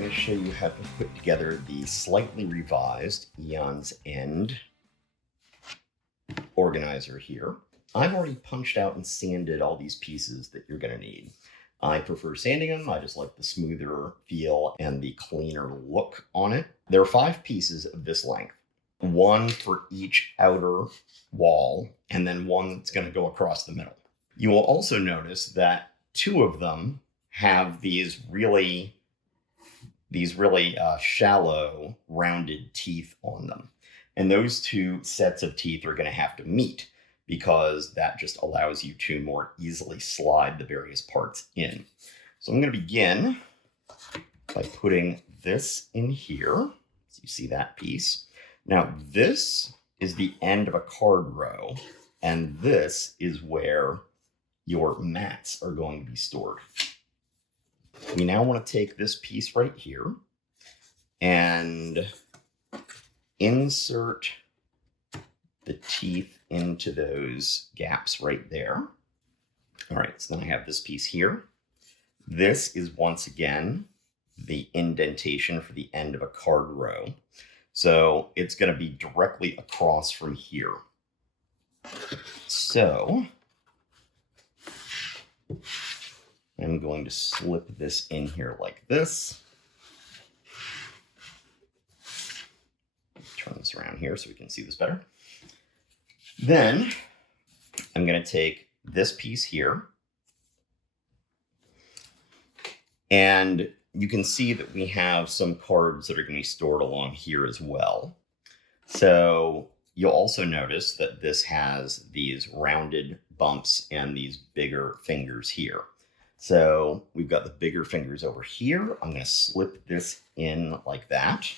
going to show you how to put together the slightly revised Aeon's End organizer here. I've already punched out and sanded all these pieces that you're going to need. I prefer sanding them. I just like the smoother feel and the cleaner look on it. There are 5 pieces of this length, one for each outer wall, and then one that's going to go across the middle. You will also notice that 2 of them have these really shallow rounded teeth on them. And those 2 sets of teeth are going to have to meet because that just allows you to more easily slide the various parts in. So I'm going to begin by putting this in here. So you see that piece. Now this is the end of a card row, and this is where your mats are going to be stored. We now want to take this piece right here and insert the teeth into those gaps right there. All right, so then I have this piece here. This is once again the indentation for the end of a card row. So it's going to be directly across from here. So I'm going to slip this in here like this. Turn this around here so we can see this better. Then I'm going to take this piece here, and you can see that we have some cards that are going to be stored along here as well. So you'll also notice that this has these rounded bumps and these bigger fingers here. So we've got the bigger fingers over here. I'm going to slip this in like that.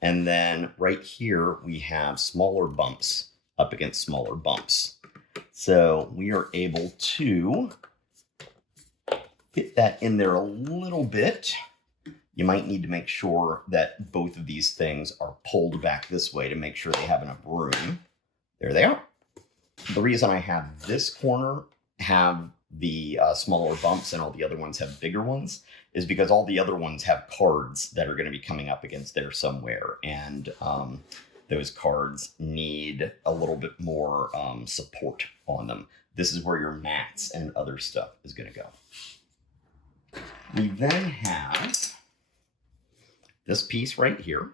And then right here, we have smaller bumps up against smaller bumps. So we are able to fit that in there a little bit. You might need to make sure that both of these things are pulled back this way to make sure they have enough room. There they are. The reason I have this corner have the smaller bumps and all the other ones have bigger ones is because all the other ones have cards that are going to be coming up against there somewhere, and those cards need a little bit more support on them. This is where your mats and other stuff is going to go. We then have this piece right here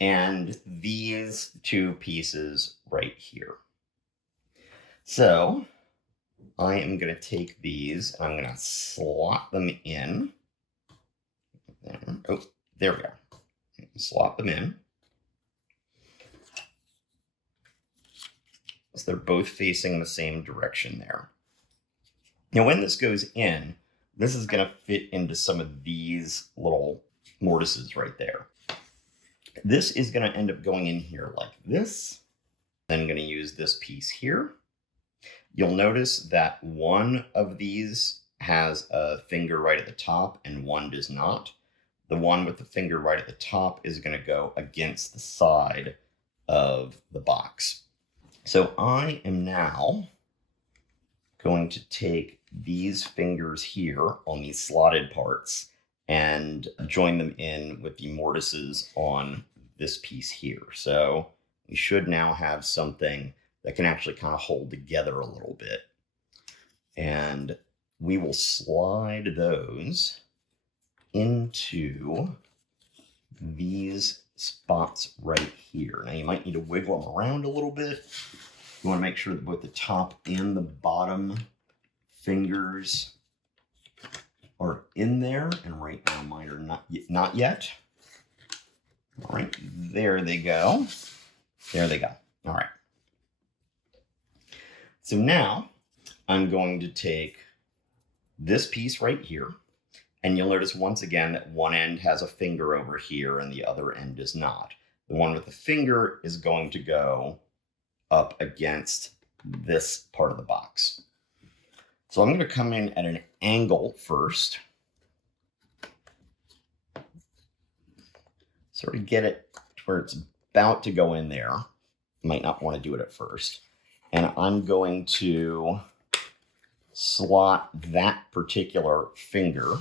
and these 2 pieces right here. So I am going to take these and I'm going to slot them in. Oh, there we go. Slot them in. So they're both facing the same direction there. Now, when this goes in, this is going to fit into some of these little mortises right there. This is going to end up going in here like this. Then I'm going to use this piece here. You'll notice that one of these has a finger right at the top and one does not. The one with the finger right at the top is going to go against the side of the box. So I am now going to take these fingers here on these slotted parts and join them in with the mortises on this piece here. So we should now have something that can actually kind of hold together a little bit. And we will slide those into these spots right here. Now you might need to wiggle them around a little bit. You want to make sure that both the top and the bottom fingers are in there. And right now mine are not yet. All right, there they go. There they go. All right. So now I'm going to take this piece right here, and you'll notice once again that one end has a finger over here and the other end does not. The one with the finger is going to go up against this part of the box. So I'm going to come in at an angle first. Sort of get it to where it's about to go in there. Might not want to do it at first. And I'm going to slot that particular finger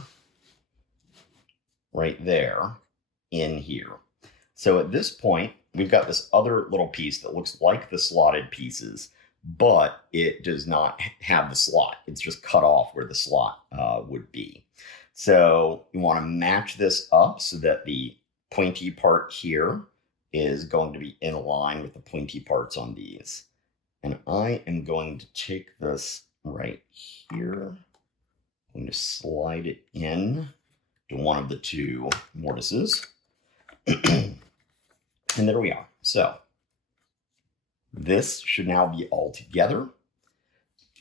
right there in here. So at this point, we've got this other little piece that looks like the slotted pieces, but it does not have the slot. It's just cut off where the slot would be. So you want to match this up so that the pointy part here is going to be in line with the pointy parts on these. And I am going to take this right here. I'm going to slide it in to one of the two mortises. And there we are. So this should now be all together.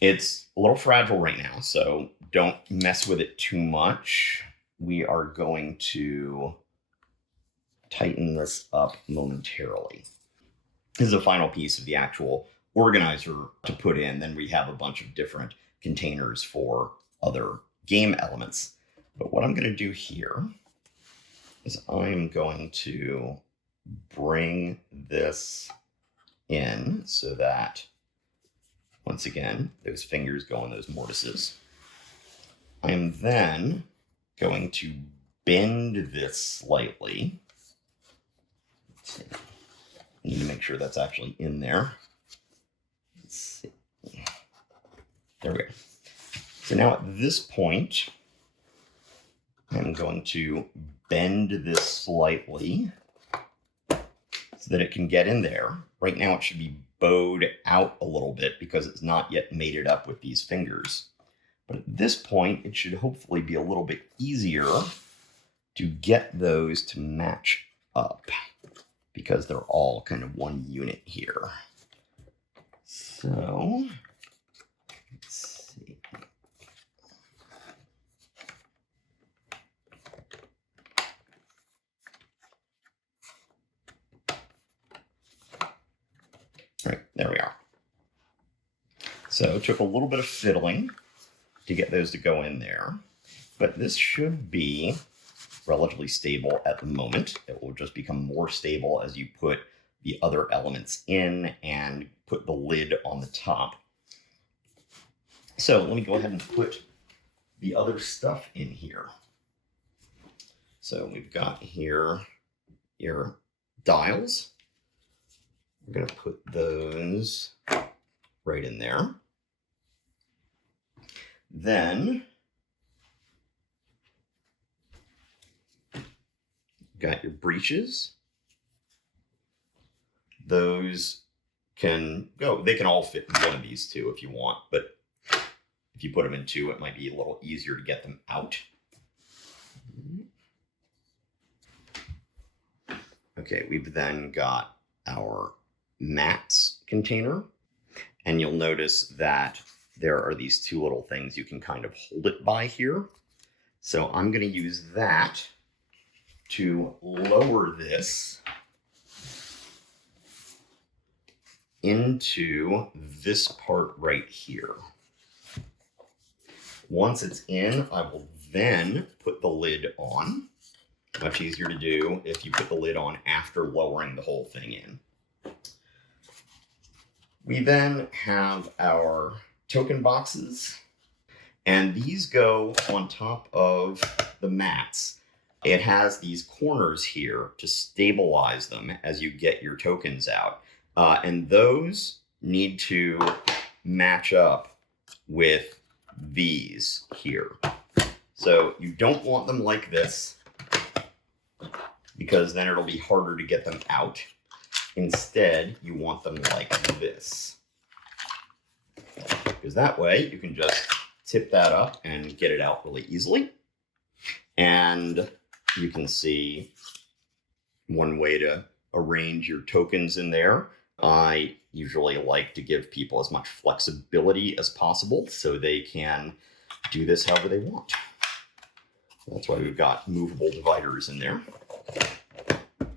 It's a little fragile right now, so don't mess with it too much. We are going to tighten this up momentarily. This is the final piece of the actual organizer to put in. Then we have a bunch of different containers for other game elements. But what I'm going to do here is I'm going to bring this in so that, once again, those fingers go on those mortises. I am then going to bend this slightly. Let's see. I need to make sure that's actually in there. Let's see. There we go. So now at this point, I'm going to bend this slightly so that it can get in there. Right now it should be bowed out a little bit because it's not yet mated up with these fingers. But at this point, it should hopefully be a little bit easier to get those to match up because they're all kind of one unit here. So, let's see. Right, there we are. So it took a little bit of fiddling to get those to go in there, but this should be relatively stable at the moment. It will just become more stable as you put the other elements in and put the lid on the top. So let me go ahead and put the other stuff in here. So we've got here your dials. We're going to put those right in there. Then got your breeches. Those can go, they can all fit in one of these two if you want, but if you put them in two, it might be a little easier to get them out. Okay, we've then got our mats container, and you'll notice that there are these two little things you can kind of hold it by here. So I'm going to use that to lower this into this part right here. Once it's in, I will then put the lid on. Much easier to do if you put the lid on after lowering the whole thing in. We then have our token boxes, and these go on top of the mats. It has these corners here to stabilize them as you get your tokens out. And those need to match up with these here. So you don't want them like this because then it'll be harder to get them out. Instead, you want them like this. Because that way you can just tip that up and get it out really easily. And you can see one way to arrange your tokens in there. I usually like to give people as much flexibility as possible so they can do this however they want. That's why we've got movable dividers in there. There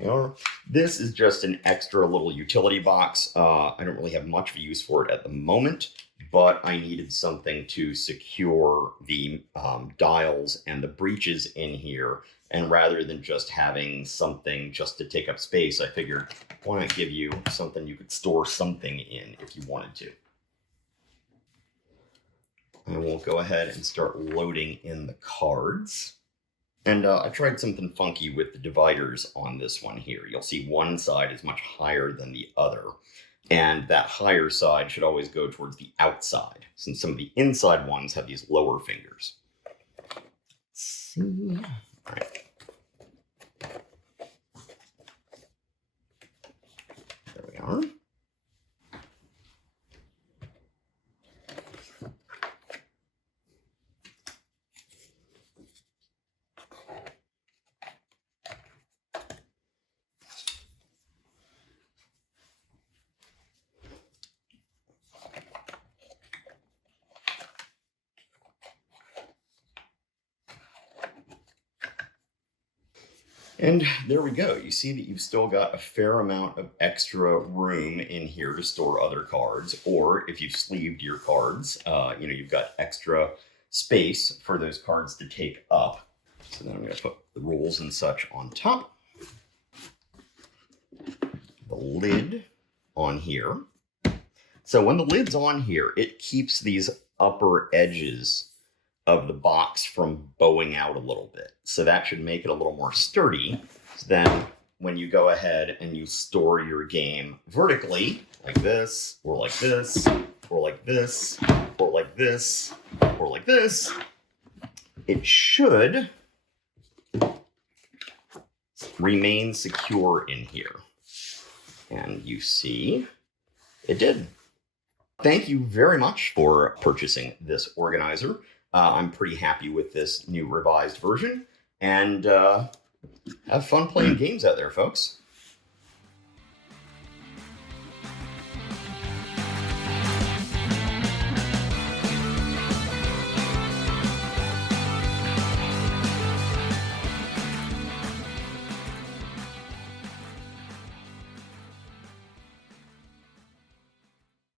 we are. This is just an extra little utility box. I don't really have much of a use for it at the moment, but I needed something to secure the dials and the breeches in here. And rather than just having something just to take up space, I figured, why not give you something you could store something in if you wanted to. And we'll go ahead and start loading in the cards. And I tried something funky with the dividers on this one here. You'll see one side is much higher than the other. And that higher side should always go towards the outside, since some of the inside ones have these lower fingers. Let's see. All right. There we are. And there we go. You see that you've still got a fair amount of extra room in here to store other cards, or if you've sleeved your cards, you've got extra space for those cards to take up. So then I'm going to put the rules and such on top. The lid on here. So when the lid's on here, it keeps these upper edges of the box from bowing out a little bit. So that should make it a little more sturdy. So then when you go ahead and you store your game vertically, like this, or like this, or like this, or like this, or like this, it should remain secure in here. And you see, it did. Thank you very much for purchasing this organizer. I'm pretty happy with this new revised version, and have fun playing games out there, folks.